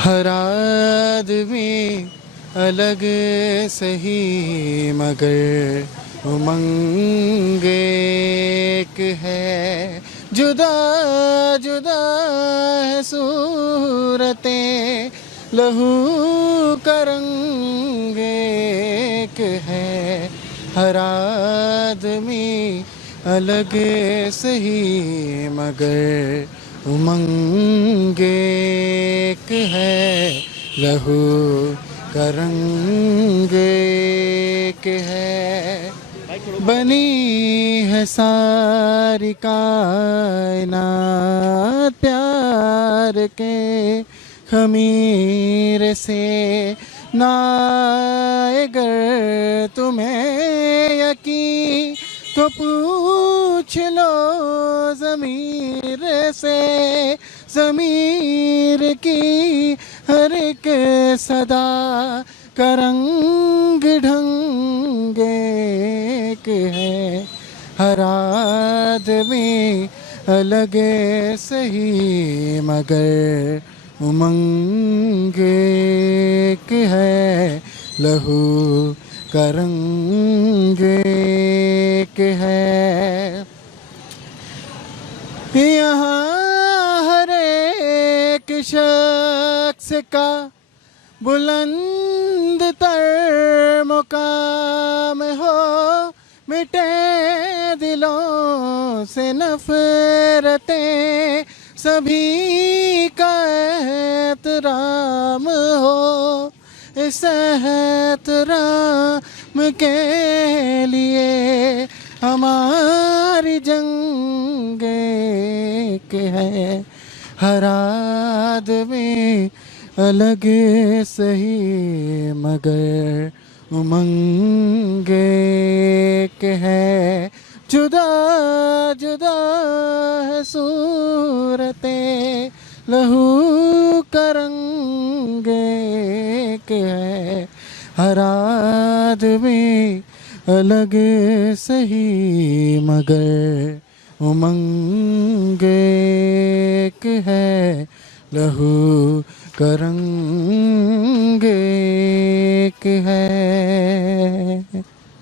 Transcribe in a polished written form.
हर आदमी अलग सही मगर उमंग एक है। जुदा जुदा है सूरतें, लहू का रंग एक है। हर आदमी अलग सही मगर उमंग एक है। लहू का रंग एक है। बनी है सारी कायनात प्यार के खमीर से। ना अगर तुम्हें यकीन तो पूछ लो ज़मीर से। ज़मीर की हर एक सदा का रंग ढंग एक है। हर आदमी अलग सही मगर उमंग एक है। लहू का रंग एक है। यहाँ हर एक शख्स का बुलंद तर मुकाम हो। मिटे दिलों से नफरतें, सभी का एहतराम हो। इस एहतराम के लिए हमारी जंग एक है। हर आदमी अलग सही मगर उमंग एक है। जुदा जुदा है सूरतें, लहू का रंग एक है। हर आदमी अलग सही मगर उमंग एक है। लहू का रंग एक है।